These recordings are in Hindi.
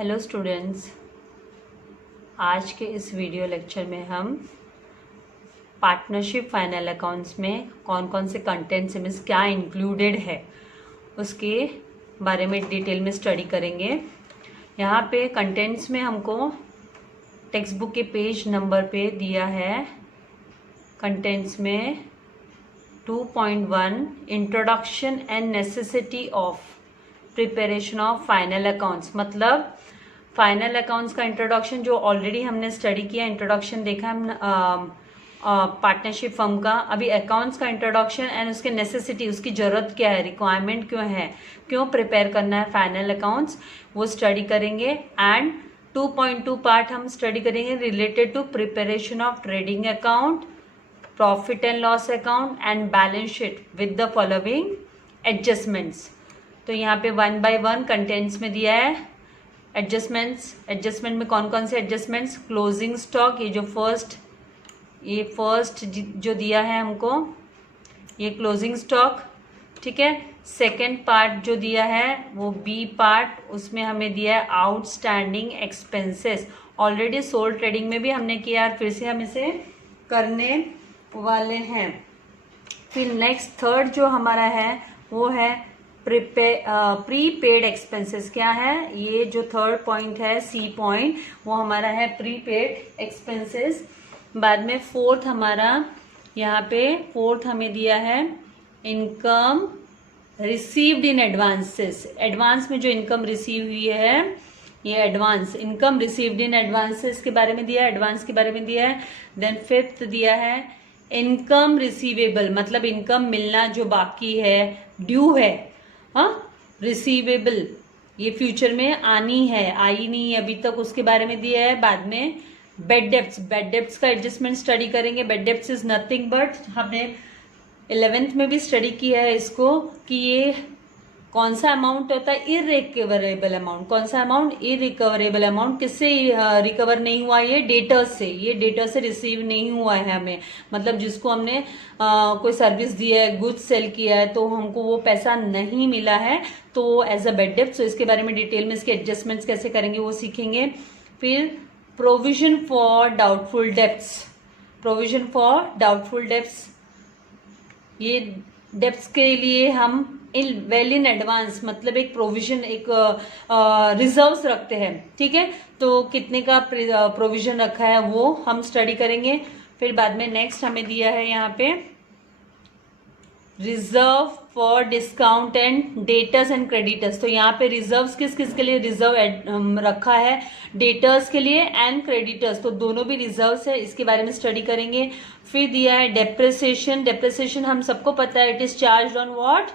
हेलो स्टूडेंट्स, आज के इस वीडियो लेक्चर में हम पार्टनरशिप फाइनल अकाउंट्स में कौन कौन से कंटेंट्स मीन्स क्या इंक्लूडेड है उसके बारे में डिटेल में स्टडी करेंगे। यहाँ पे कंटेंट्स में हमको टेक्स्ट बुक के पेज नंबर पे दिया है कंटेंट्स में 2.1 introduction and necessity of preparation of final accounts. मतलब फाइनल अकाउंट्स का इंट्रोडक्शन जो ऑलरेडी हमने स्टडी किया, इंट्रोडक्शन देखा हम पार्टनरशिप फर्म का। अभी अकाउंट्स का इंट्रोडक्शन एंड उसके नेसेसिटी, उसकी ज़रूरत क्या है, रिक्वायरमेंट क्यों है, क्यों प्रिपेयर करना है फाइनल अकाउंट्स, वो स्टडी करेंगे। एंड 2.2 पार्ट हम स्टडी करेंगे related to preparation of trading account, profit and loss account and balance sheet with the following adjustments. तो यहाँ पे 1 by 1 कंटेंट्स में दिया है एडजस्टमेंट में कौन कौन से एडजस्टमेंट्स। क्लोजिंग स्टॉक, ये फर्स्ट जो दिया है हमको, ये क्लोजिंग स्टॉक, ठीक है। सेकेंड पार्ट जो दिया है वो बी पार्ट, उसमें हमें दिया है outstanding expenses. Already sole trading में भी हमने किया, फिर से हम इसे करने वाले हैं। फिर नेक्स्ट थर्ड जो हमारा है वो है प्रीपेड एक्सपेंसेस। क्या है ये जो थर्ड पॉइंट है, सी पॉइंट, वो हमारा है प्रीपेड एक्सपेंसेस। बाद में फोर्थ हमारा, यहाँ पे फोर्थ हमें दिया है income received in advances. Advance में जो इनकम रिसीव हुई है, ये advance income received in advances के बारे में दिया है, एडवांस के बारे में दिया है। देन फिफ्थ दिया है इनकम रिसीवेबल, मतलब इनकम मिलना जो बाकी है, ड्यू है, रिसीवेबल, ये फ्यूचर में आनी है, आई नहीं है अभी तक, उसके बारे में दिया है। बाद में बेड डेप्ट्स का एडजस्टमेंट स्टडी करेंगे। Bed debts is nothing but, हमने 11th में भी स्टडी किया है इसको, कि ये कौन सा अमाउंट होता है, इरिकवरेबल अमाउंट। कौन सा अमाउंट, इरिकवरेबल अमाउंट। किससे रिकवर नहीं हुआ, ये डेटर्स से, ये डेटर्स से रिसीव नहीं हुआ है हमें, मतलब जिसको हमने कोई सर्विस दिया है, गुड्स सेल किया है, तो हमको वो पैसा नहीं मिला है, तो एज अ बेड डेप्ट। सो इसके बारे में डिटेल में इसके एडजस्टमेंट्स कैसे करेंगे वो सीखेंगे। फिर provision for doubtful debts, provision for doubtful debts, ये डेप्ट्स के लिए हम वेल इन एडवांस, मतलब एक प्रोविजन, एक रिजर्व्स रखते हैं, ठीक है। तो कितने का प्रोविजन रखा है वो हम स्टडी करेंगे। फिर बाद में नेक्स्ट हमें दिया है यहाँ पे reserve for discount and debtors and creditors. तो यहाँ पे रिजर्व्स किस किस के लिए रिजर्व रखा है, डेटर्स के लिए एंड क्रेडिटर्स, तो दोनों भी रिजर्व्स है, इसके बारे में स्टडी करेंगे। फिर दिया है डेप्रिसिएशन। डेप्रिसिएशन हम सबको पता है, it is charge on what,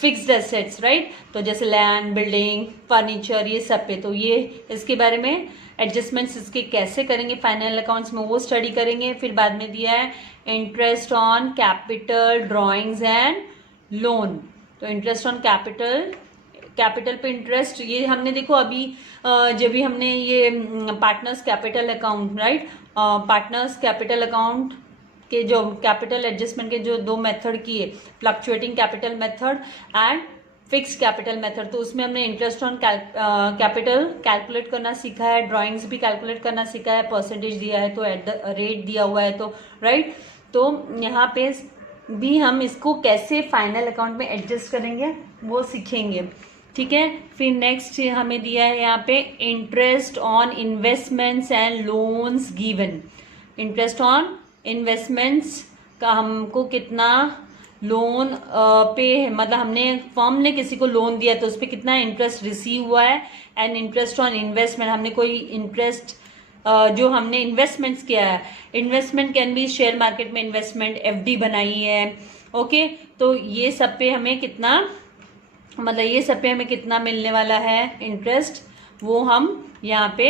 fixed assets, right. तो जैसे लैंड, बिल्डिंग, फर्नीचर, ये सब पे, तो ये इसके बारे में एडजस्टमेंट्स इसके कैसे करेंगे फाइनल अकाउंट्स में, वो स्टडी करेंगे। फिर बाद में दिया है interest on capital, drawings and loan. तो इंटरेस्ट ऑन कैपिटल पे इंटरेस्ट, ये हमने देखो अभी जब भी हमने ये partners capital account, right, partners capital account के जो कैपिटल एडजस्टमेंट के जो दो मेथड किए, fluctuating capital method and fixed capital method, तो उसमें हमने इंटरेस्ट ऑन कैपिटल कैलकुलेट करना सीखा है, ड्राइंग्स भी कैलकुलेट करना सीखा है, परसेंटेज दिया है तो एट द रेट दिया हुआ है, तो राइट। तो यहाँ पे भी हम इसको कैसे फाइनल अकाउंट में एडजस्ट करेंगे वो सीखेंगे, ठीक है। फिर नेक्स्ट हमें दिया है यहाँ पे interest on investments and loans given. Interest on investments का हमको कितना लोन पे, मतलब हमने फर्म ने किसी को लोन दिया तो उस पर कितना इंटरेस्ट रिसीव हुआ है, एंड इंटरेस्ट ऑन इन्वेस्टमेंट, हमने कोई इंटरेस्ट जो हमने इन्वेस्टमेंट्स किया है, investment can be share market में इन्वेस्टमेंट, एफडी बनाई है, ओके। तो ये सब पे हमें कितना, मतलब ये सब पे हमें कितना मिलने वाला है इंटरेस्ट, वो हम यहाँ पे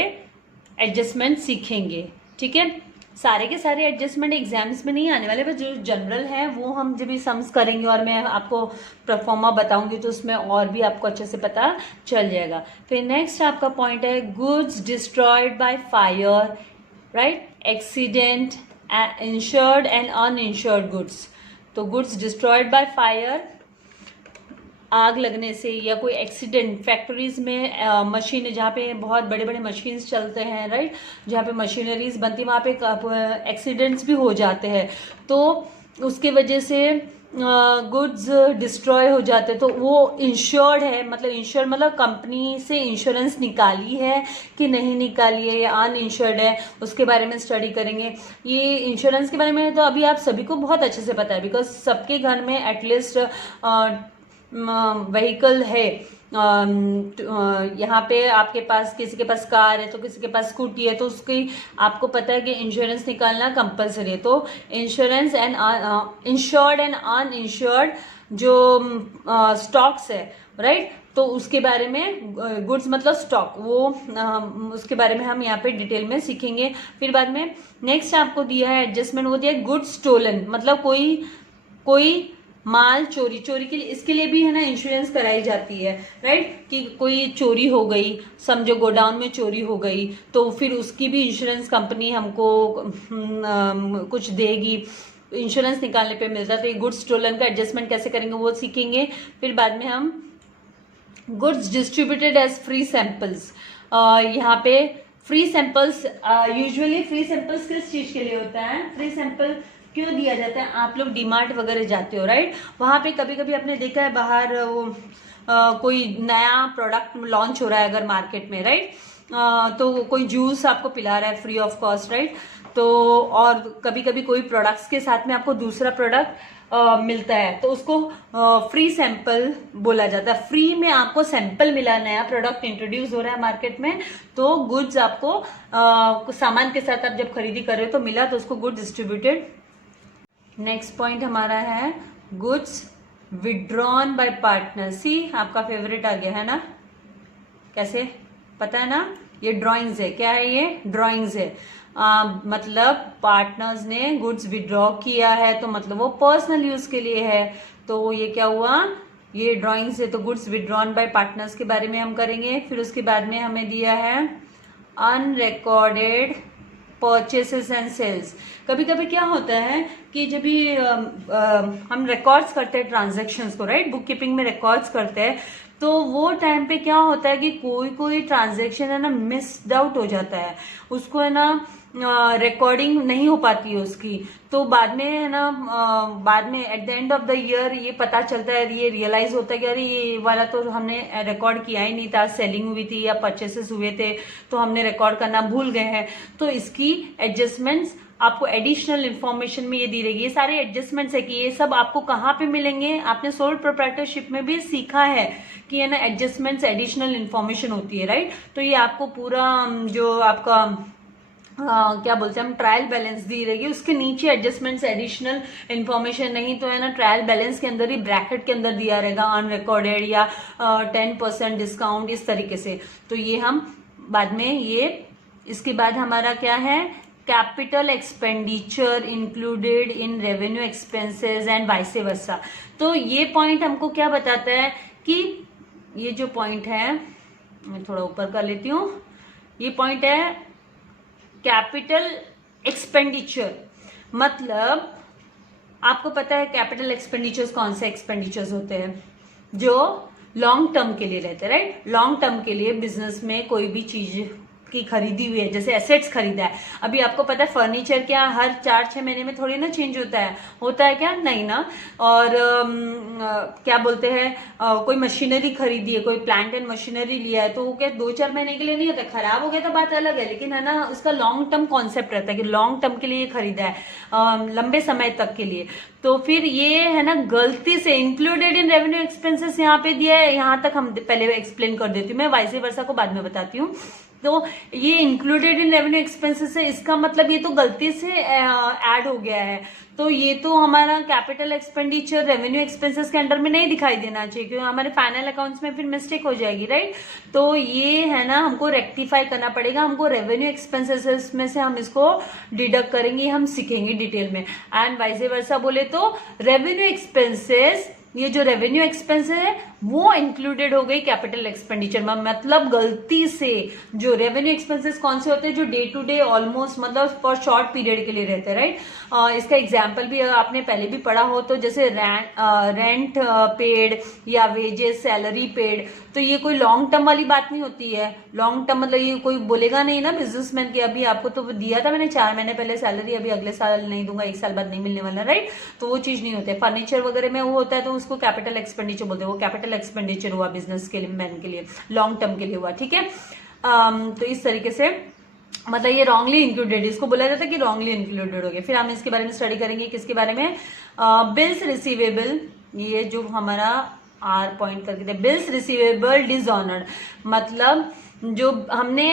एडजस्टमेंट सीखेंगे, ठीक है। सारे के सारे एडजस्टमेंट एग्जाम्स में नहीं आने वाले, बस जो जनरल है वो हम जब भी सम्स करेंगे और मैं आपको परफॉर्मा बताऊंगी तो उसमें और भी आपको अच्छे से पता चल जाएगा। फिर नेक्स्ट आपका पॉइंट है goods destroyed by fire, right, accident, insured and uninsured goods. तो गुड्स डिस्ट्रॉयड बाय फायर, आग लगने से या कोई एक्सीडेंट, फैक्ट्रीज में मशीन जहाँ पे बहुत बड़े बड़े मशीन्स चलते हैं, राइट, जहाँ पे मशीनरीज बनती है वहाँ पे एक्सीडेंट्स भी हो जाते हैं, तो उसके वजह से गुड्स डिस्ट्रॉय हो जाते, तो वो इंश्योर्ड है, मतलब इंश्योर्ड मतलब कंपनी से इंश्योरेंस निकाली है कि नहीं निकाली है या अनइंश्योर्ड है, उसके बारे में स्टडी करेंगे। ये इंश्योरेंस के बारे में तो अभी आप सभी को बहुत अच्छे से पता है, बिकॉज सबके घर में एटलीस्ट व्हीकल है। यहाँ पे आपके पास, किसी के पास कार है तो किसी के पास स्कूटी है, तो उसकी आपको पता है कि इंश्योरेंस निकालना कंपलसरी है। तो insurance and insured and uninsured जो स्टॉक्स है, राइट, तो उसके बारे में, गुड्स मतलब स्टॉक, वो उसके बारे में हम यहाँ पे डिटेल में सीखेंगे। फिर बाद में नेक्स्ट आपको दिया है एडजस्टमेंट, वो दिया है गुड्स स्टोलन, मतलब कोई माल चोरी के लिए, इसके लिए भी है ना इंश्योरेंस कराई जाती है, राइट, कि कोई चोरी हो गई, समझो गोडाउन में चोरी हो गई, तो फिर उसकी भी इंश्योरेंस कंपनी हमको कुछ देगी, इंश्योरेंस निकालने पे मिलता है। तो ये गुड्स स्टोलन का एडजस्टमेंट कैसे करेंगे वो सीखेंगे। फिर बाद में हम goods distributed as free samples, यहाँ पे free samples, usually free samples किस चीज के लिए होता है, फ्री सैंपल क्यों दिया जाता है, आप लोग डीमार्ट वगैरह जाते हो, राइट, वहां पे कभी कभी आपने देखा है बाहर वो कोई नया प्रोडक्ट लॉन्च हो रहा है अगर मार्केट में, राइट, तो कोई जूस आपको पिला रहा है फ्री ऑफ कॉस्ट, राइट, तो और कभी कभी कोई प्रोडक्ट्स के साथ में आपको दूसरा प्रोडक्ट मिलता है, तो उसको फ्री सैंपल बोला जाता है। फ्री में आपको सैंपल मिला, नया प्रोडक्ट इंट्रोड्यूस हो रहा है मार्केट में, तो गुड्स आपको सामान के साथ आप जब खरीदी कर रहे हो तो मिला, तो उसको गुड डिस्ट्रीब्यूटेड। नेक्स्ट पॉइंट हमारा है गुड्स विड्रॉन बाय पार्टनर। सी आपका फेवरेट आ गया है ना, कैसे पता है ना, ये ड्राइंग्स है, क्या है ये, ड्राइंग्स है, मतलब पार्टनर्स ने गुड्स विड्रॉ किया है, तो मतलब वो पर्सनल यूज के लिए है, तो ये क्या हुआ, ये ड्राइंग्स है, तो गुड्स विड्रॉन बाय पार्टनर्स के बारे में हम करेंगे। फिर उसके बाद में हमें दिया है अनरिकॉर्डेड परचेसेस एंड सेल्स। कभी कभी क्या होता है कि जब भी हम रिकॉर्ड्स करते हैं ट्रांजैक्शंस को, राइट, बुक कीपिंग में रिकॉर्ड्स करते हैं, तो वो टाइम पे क्या होता है कि कोई ट्रांजैक्शन है ना मिस्ड आउट हो जाता है, उसको है ना रिकॉर्डिंग नहीं हो पाती है उसकी, तो बाद में है ना बाद में eight the end of the year ये पता चलता है, ये रियलाइज होता है कि अरे ये वाला तो हमने रिकॉर्ड किया ही नहीं था, सेलिंग हुई थी या परचेसेस हुए थे तो हमने रिकॉर्ड करना भूल गए हैं, तो इसकी एडजस्टमेंट्स आपको एडिशनल इन्फॉर्मेशन में ये दी रहेगी। ये सारे एडजस्टमेंट्स है कि ये सब आपको कहाँ पे मिलेंगे, आपने सोल प्रोप्राइटरशिप में भी सीखा है कि है ना एडजस्टमेंट्स एडिशनल इन्फॉर्मेशन होती है, राइट, तो ये आपको पूरा जो आपका क्या बोलते हैं हम ट्रायल बैलेंस दी रहेगी, उसके नीचे एडजस्टमेंट्स एडिशनल इन्फॉर्मेशन, नहीं तो है ना ट्रायल बैलेंस के अंदर ही ब्रैकेट के अंदर दिया रहेगा अनरिकॉर्डेड या 10% डिस्काउंट, इस तरीके से। तो ये हम बाद में ये, इसके बाद हमारा क्या है, capital expenditure included in revenue expenses and vice versa. तो ये पॉइंट हमको क्या बताता है कि ये जो पॉइंट है, मैं थोड़ा ऊपर कर लेती हूँ, ये पॉइंट है कैपिटल एक्सपेंडिचर, मतलब आपको पता है कैपिटल एक्सपेंडिचर्स कौन से एक्सपेंडिचर्स होते हैं, जो लॉन्ग टर्म के लिए रहते हैं, राइट, लॉन्ग टर्म के लिए बिजनेस में कोई भी चीज की खरीदी हुई है, जैसे एसेट्स खरीदा है, अभी आपको पता है फर्नीचर क्या हर 4-6 महीने में थोड़ी ना चेंज होता है क्या, नहीं ना, और क्या बोलते हैं कोई मशीनरी खरीदी है, कोई प्लांट एंड मशीनरी लिया है, तो वो क्या 2-4 महीने के लिए नहीं होता, खराब हो गया तो बात अलग है, लेकिन है ना उसका लॉन्ग टर्म कॉन्सेप्ट रहता है कि लॉन्ग टर्म के लिए खरीदा है, लंबे समय तक के लिए, तो फिर ये है ना गलती से इंक्लूडेड इन रेवेन्यू एक्सपेंसेस यहाँ पे दिया है, यहाँ तक हम पहले एक्सप्लेन कर देती हूँ, मैं वाइस वर्सा को बाद में बताती हूँ। तो ये इंक्लूडेड इन रेवेन्यू एक्सपेंसेस है, इसका मतलब ये तो गलती से ऐड हो गया है, तो ये तो हमारा कैपिटल एक्सपेंडिचर रेवेन्यू एक्सपेंसेस के अंडर में नहीं दिखाई देना चाहिए, क्योंकि हमारे फाइनल अकाउंट्स में फिर मिस्टेक हो जाएगी, राइट, तो ये है ना हमको रेक्टिफाई करना पड़ेगा, हमको रेवेन्यू एक्सपेंसेस में से हम इसको डिडक्ट करेंगे, हम सीखेंगे डिटेल में। एंड वाइस वर्सा बोले तो रेवेन्यू एक्सपेंसेस, ये जो रेवेन्यू एक्सपेंस है वो इंक्लूडेड हो गई कैपिटल एक्सपेंडिचर में। मतलब गलती से जो रेवेन्यू एक्सपेंसेस कौन से होते हैं, जो डे टू डे ऑलमोस्ट मतलब फॉर शॉर्ट पीरियड के लिए रहते हैं, राइट। इसका एग्जांपल भी आपने पहले भी पढ़ा हो, तो जैसे रेंट पेड या वेजेस, सैलरी पेड, तो ये कोई लॉन्ग टर्म वाली बात नहीं होती है। लॉन्ग टर्म मतलब ये कोई बोलेगा नहीं ना बिजनेसमैन की अभी आपको तो दिया था मैंने 4 महीने पहले सैलरी, अभी अगले साल नहीं दूंगा, 1 साल बाद नहीं मिलने वाला, राइट। तो वो चीज नहीं होती है। फर्नीचर वगैरह में वो होता है तो उसको कैपिटल एक्सपेंडिचर बोलते हैं। वो कैपिटल एक्सपेंडिचर हुआ बिजनेस के लिए, मैन के लिए, लॉन्ग टर्म के लिए हुआ, ठीक है। तो इस तरीके से मतलब ये रॉन्गली इंक्लूडेड, इसको बोला जाता है कि रॉन्गली इंक्लूडेड हो गया। फिर हम इसके बारे में स्टडी करेंगे, किसके बारे में, बिल्स रिसीवेबल, ये जो हमारा आर पॉइंट करके थे, बिल्स रिसीवेबल डिसऑनर्ड, मतलब जो हमने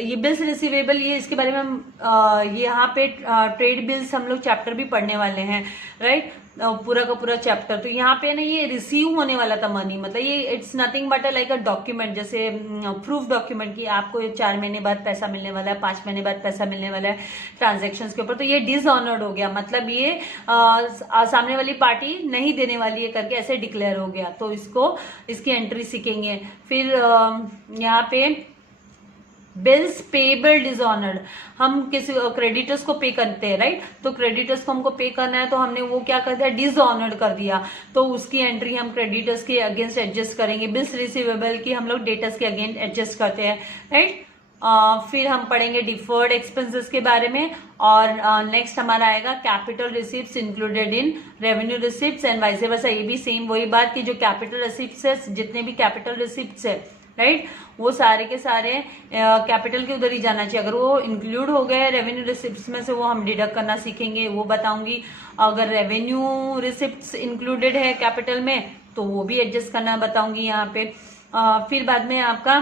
ये बिल्स रिसीवेबल, ये इसके बारे में हम ये यहाँ पे ट्रेड बिल्स हम लोग चैप्टर भी पढ़ने वाले हैं, राइट, पूरा का पूरा चैप्टर। तो यहाँ पे ना ये रिसीव होने वाला था मनी, मतलब ये it's nothing but like a document, जैसे प्रूफ डॉक्यूमेंट की आपको 4 महीने बाद पैसा मिलने वाला है, 5 महीने बाद पैसा मिलने वाला है ट्रांजेक्शन के ऊपर। तो ये डिसऑनर्ड हो गया, मतलब ये सामने वाली पार्टी नहीं देने वाली है करके ऐसे डिक्लेयर हो गया। तो इसको इसकी एंट्री सीखेंगे। फिर यहाँ पे बिल्स पेबल डिसऑनर्ड, हम किसी क्रेडिटर्स को पे करते हैं, राइट। तो क्रेडिटर्स को हमको पे करना है तो हमने वो क्या कर दिया, डिसऑनर्ड कर दिया। तो उसकी एंट्री हम क्रेडिटर्स के अगेंस्ट एडजस्ट करेंगे। बिल्स रिसीवेबल की हम लोग डेटर्स के अगेंस्ट एडजस्ट करते हैं, राइट। फिर हम पढ़ेंगे डिफर्ड एक्सपेंसेस के बारे में, और नेक्स्ट हमारा आएगा capital receipts included in revenue receipts and vice versa. ये भी सेम वही बात कि जो कैपिटल रिसिप्ट्स है, जितने भी कैपिटल रिसिप्ट्स है, राइट, वो सारे के सारे कैपिटल के उधर ही जाना चाहिए। अगर वो इंक्लूड हो गए रेवेन्यू रिसिप्ट्स में से, वो हम डिडक्ट करना सीखेंगे, वो बताऊंगी। अगर रेवेन्यू रिसिप्ट्स इंक्लूडेड है कैपिटल में तो वो भी एडजस्ट करना बताऊंगी यहाँ पे। फिर बाद में आपका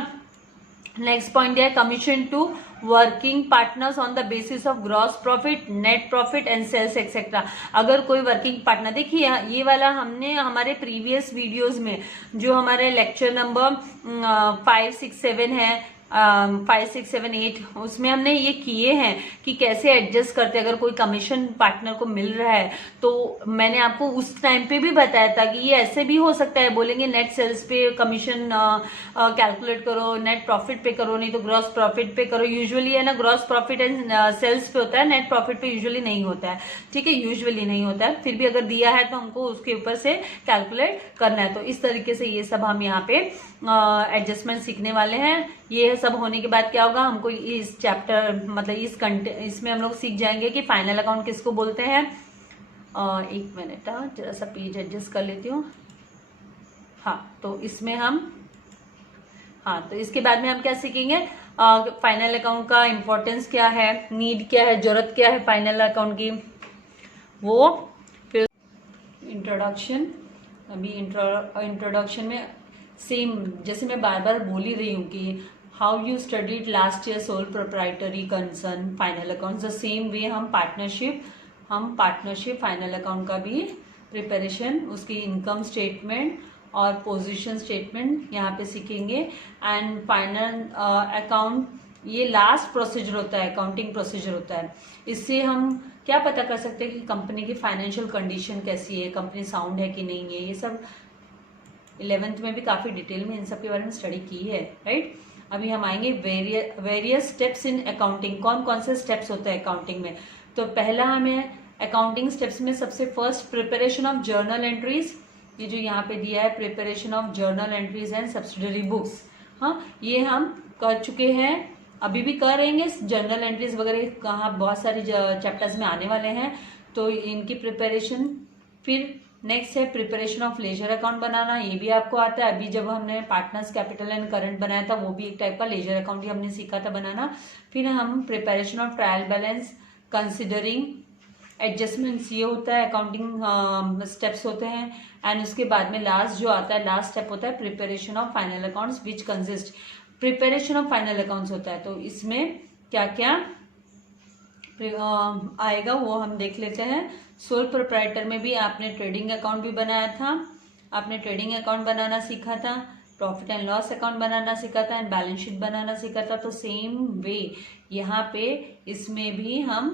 नेक्स्ट पॉइंट है commission to working partners on the basis of gross profit, net profit and sales etcetera. अगर कोई वर्किंग पार्टनर, देखिए ये वाला हमने हमारे प्रीवियस वीडियोस में जो हमारे लेक्चर नंबर 5, 6, 7 है, 5, 6, 7, 8, उसमें हमने ये किए हैं कि कैसे एडजस्ट करते हैं। अगर कोई कमीशन पार्टनर को मिल रहा है तो मैंने आपको उस टाइम पे भी बताया था कि ये ऐसे भी हो सकता है, बोलेंगे नेट सेल्स पे कमीशन कैलकुलेट करो, नेट प्रॉफिट पे करो, नहीं तो ग्रॉस प्रॉफिट पे करो। यूजुअली है ना ग्रॉस प्रॉफिट एंड सेल्स पे होता है, नेट प्रॉफिट पे यूजुअली नहीं होता है, ठीक है, यूजुअली नहीं होता है। फिर भी अगर दिया है तो हमको उसके ऊपर से कैलकुलेट करना है। तो इस तरीके से ये सब हम यहाँ पे एडजस्टमेंट सीखने वाले हैं। ये सब होने के बाद क्या होगा, हमको इस चैप्टर मतलब इसमें हम लोग सीख जाएंगे कि फाइनल अकाउंट किसको बोलते हैं। 1 मिनट, जरा सा पेज एडजस्ट कर लेती हूँ। हाँ, तो इसमें हम तो इसके बाद में हम क्या सीखेंगे, फाइनल अकाउंट का इंपॉर्टेंस क्या है, नीड क्या है, जरूरत क्या है फाइनल अकाउंट की, वो। फिर इंट्रोडक्शन, अभी इंट्रोडक्शन में सेम जैसे मैं बार बार बोल ही रही हूँ कि how you studied last year sole proprietary concern final account, the same way हम पार्टनरशिप फाइनल अकाउंट का भी प्रिपरेशन, उसकी इनकम स्टेटमेंट और पोजीशन स्टेटमेंट यहाँ पे सीखेंगे। एंड फाइनल अकाउंट ये लास्ट प्रोसीजर होता है, अकाउंटिंग प्रोसीजर होता है। इससे हम क्या पता कर सकते हैं कि कंपनी की फाइनेंशियल कंडीशन कैसी है, कंपनी साउंड है कि नहीं है। ये सब 11th में भी काफी डिटेल में इन सब के बारे में स्टडी की है, राइट। अभी हम आएंगे वेरियस स्टेप्स इन अकाउंटिंग, कौन कौन से स्टेप्स होते हैं अकाउंटिंग में। तो पहला हमें अकाउंटिंग स्टेप्स में सबसे first preparation of journal entries, ये जो यहाँ पे दिया है preparation of journal entries and subsidiary books, हाँ ये हम कर चुके हैं, अभी भी कर रहेंगे। जर्नल एंट्रीज वगैरह कहाँ बहुत सारे चैप्टर्स में आने वाले हैं, तो इनकी प्रिपरेशन। फिर नेक्स्ट है प्रिपरेशन ऑफ लेजर अकाउंट बनाना, ये भी आपको आता है। अभी जब हमने पार्टनर्स कैपिटल एंड करंट बनाया था वो भी एक टाइप का लेजर अकाउंट ही हमने सीखा था बनाना। फिर हम preparation of trial balance considering adjustments, ये होता है अकाउंटिंग स्टेप्स होते हैं। एंड उसके बाद में लास्ट जो आता है, लास्ट स्टेप होता है preparation of final accounts which consist, preparation of final accounts होता है। तो इसमें क्या क्या आएगा वो हम देख लेते हैं। सोल प्रोप्राइटर में भी आपने ट्रेडिंग अकाउंट भी बनाया था, आपने ट्रेडिंग अकाउंट बनाना सीखा था, प्रॉफिट एंड लॉस अकाउंट बनाना सीखा था, एंड बैलेंस शीट बनाना सीखा था। तो सेम वे यहाँ पे इसमें भी हम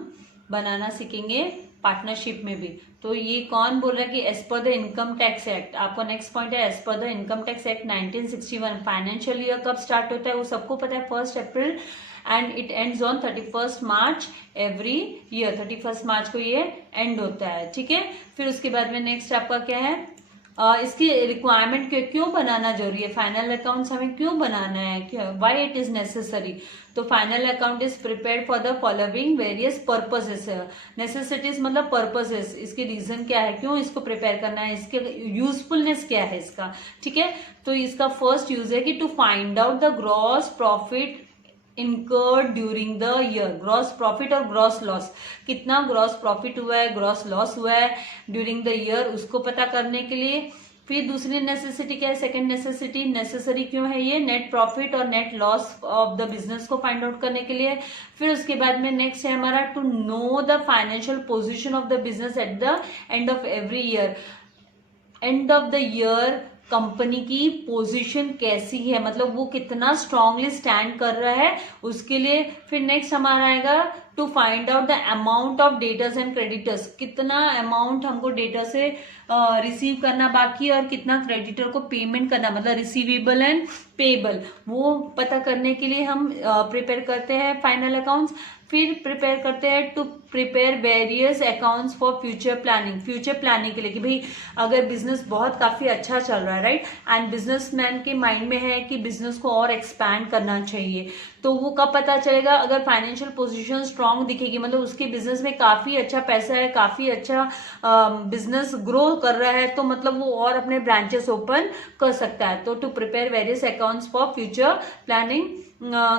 बनाना सीखेंगे पार्टनरशिप में भी। तो ये कौन बोल रहा है कि as per the income tax act, आपको नेक्स्ट पॉइंट है as per the income tax act 1961। Financial year कब स्टार्ट होता है वो सबको पता है, 1 April, and it ends on 31 March every year. 31 मार्च को ये एंड होता है, ठीक है। फिर उसके बाद में नेक्स्ट आपका क्या है, इसकी रिक्वायरमेंट क्यों बनाना जरूरी है, फाइनल अकाउंट्स हमें क्यों बनाना है, व्हाई इट इज नेसेसरी। तो final account is prepared for the following various purposes. Necessities मतलब पर्पसेस, इसके रीजन क्या है, क्यों इसको प्रिपेयर करना है, इसके यूजफुलनेस क्या है इसका, ठीक है। तो इसका फर्स्ट यूज है कि to find out the gross profit incurred during the year, gross profit और ग्रॉस लॉस, कितना ग्रॉस प्रॉफिट हुआ है, ग्रॉस लॉस हुआ है ड्यूरिंग द ईयर, उसको पता करने के लिए। फिर दूसरी नेसेसिटी क्या है, सेकंड नेसेसिटी, नेसेसरी क्यों है ये, नेट प्रॉफिट और net loss of the business को फाइंड आउट करने के लिए। फिर उसके बाद में नेक्स्ट है हमारा to know the financial position of the business at the end of every year. End of the year company की पोजीशन कैसी है, मतलब वो कितना स्ट्रांगली स्टैंड कर रहा है उसके लिए। फिर नेक्स्ट हमारा आएगा to find out the amount of debtors and creditors, कितना अमाउंट हमको डेटर से रिसीव करना बाकी है और कितना क्रेडिटर को पेमेंट करना, मतलब रिसीवेबल एंड पेएबल, वो पता करने के लिए हम प्रिपेयर करते हैं फाइनल अकाउंट्स। फिर प्रिपेयर करते हैं to prepare various accounts for future planning, future planning के लिए कि भाई अगर बिजनेस बहुत काफी अच्छा चल रहा है, राइट, एंड बिजनेसमैन के माइंड में है कि बिजनेस को और एक्सपैंड करना चाहिए, तो वो कब पता चलेगा, अगर फाइनेंशियल पोजीशन स्ट्रांग दिखेगी, मतलब उसके बिजनेस में काफी अच्छा पैसा है, काफी अच्छा बिजनेस ग्रो कर रहा है, तो मतलब वो और अपने ब्रांचेस ओपन कर सकता है। तो to prepare various accounts for future planning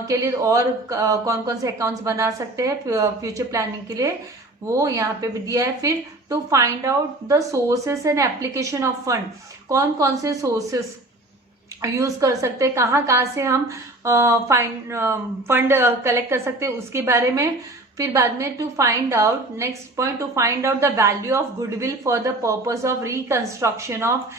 के लिए, और कौन कौन से अकाउंट्स बना सकते हैं फ्यूचर प्लानिंग के लिए, वो यहाँ पे भी दिया है। फिर to find out the sources and application of fund, कौन कौन से सोर्सेस यूज कर सकते हैं, कहाँ से हम फंड कलेक्ट कर सकते हैं उसके बारे में। फिर बाद में to find out, next point, to find out the value of goodwill for the purpose of reconstruction of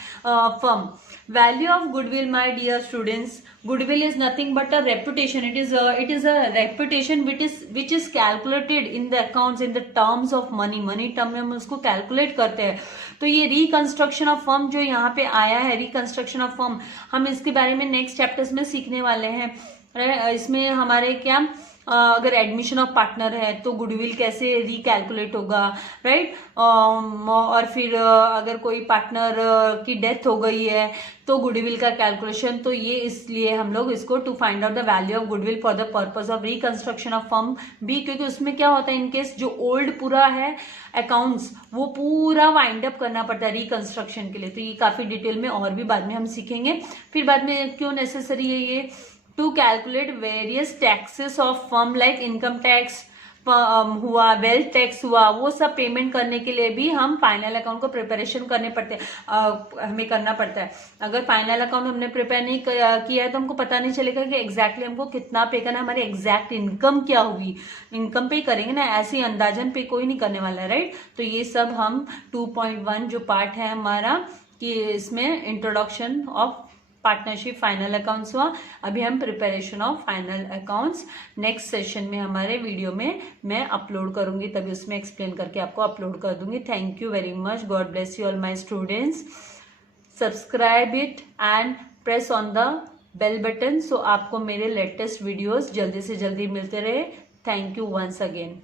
firm. Value of goodwill, my dear students, goodwill is nothing but a reputation. It is a reputation which is calculated in the accounts in the terms of money. Money term में हम उसको कैलकुलेट करते हैं। तो ये रिकंस्ट्रक्शन ऑफ फर्म जो यहाँ पे आया है, रिकंस्ट्रक्शन ऑफ फर्म, हम इसके बारे में नेक्स्ट चैप्टर्स में सीखने वाले हैं। इसमें हमारे क्या, अगर एडमिशन ऑफ पार्टनर है तो गुडविल कैसे रिकैलकुलेट होगा, राइट, और फिर अगर कोई पार्टनर की डेथ हो गई है तो गुडविल का कैलकुलेशन। तो ये इसलिए हम लोग इसको to find out the value of goodwill for the purpose of reconstruction of firm भी, क्योंकि उसमें क्या होता है, इनकेस जो ओल्ड पूरा है अकाउंट्स वो पूरा वाइंड अप करना पड़ता है रिकंस्ट्रक्शन के लिए। तो ये काफी डिटेल में और भी बाद में हम सीखेंगे। फिर बाद में क्यों नेसेसरी है ये, to calculate various taxes of firm like income tax हुआ, वेल्थ टैक्स हुआ, वो सब पेमेंट करने के लिए भी हम फाइनल अकाउंट को प्रिपरेशन करने पड़ते हैं, हमें करना पड़ता है। अगर फाइनल अकाउंट हमने प्रिपेयर नहीं किया है तो हमको पता नहीं चलेगा कि एग्जैक्टली हमको कितना पे करना है, हमारी एग्जैक्ट इनकम क्या हुई, इनकम पे ही करेंगे ना, ऐसे ही अंदाजन पे कोई नहीं करने वाला है, राइट। तो ये सब हम 2.1 जो पार्ट है हमारा, कि इसमें introduction of partnership final accounts हुआ। अभी हम preparation of final accounts next session में हमारे वीडियो में मैं अपलोड करूंगी, तभी उसमें एक्सप्लेन करके आपको अपलोड कर दूंगी। Thank you very much, God bless you all my students. Subscribe it and press on the bell button, so आपको मेरे लेटेस्ट वीडियोस जल्दी से जल्दी मिलते रहे। Thank you once again.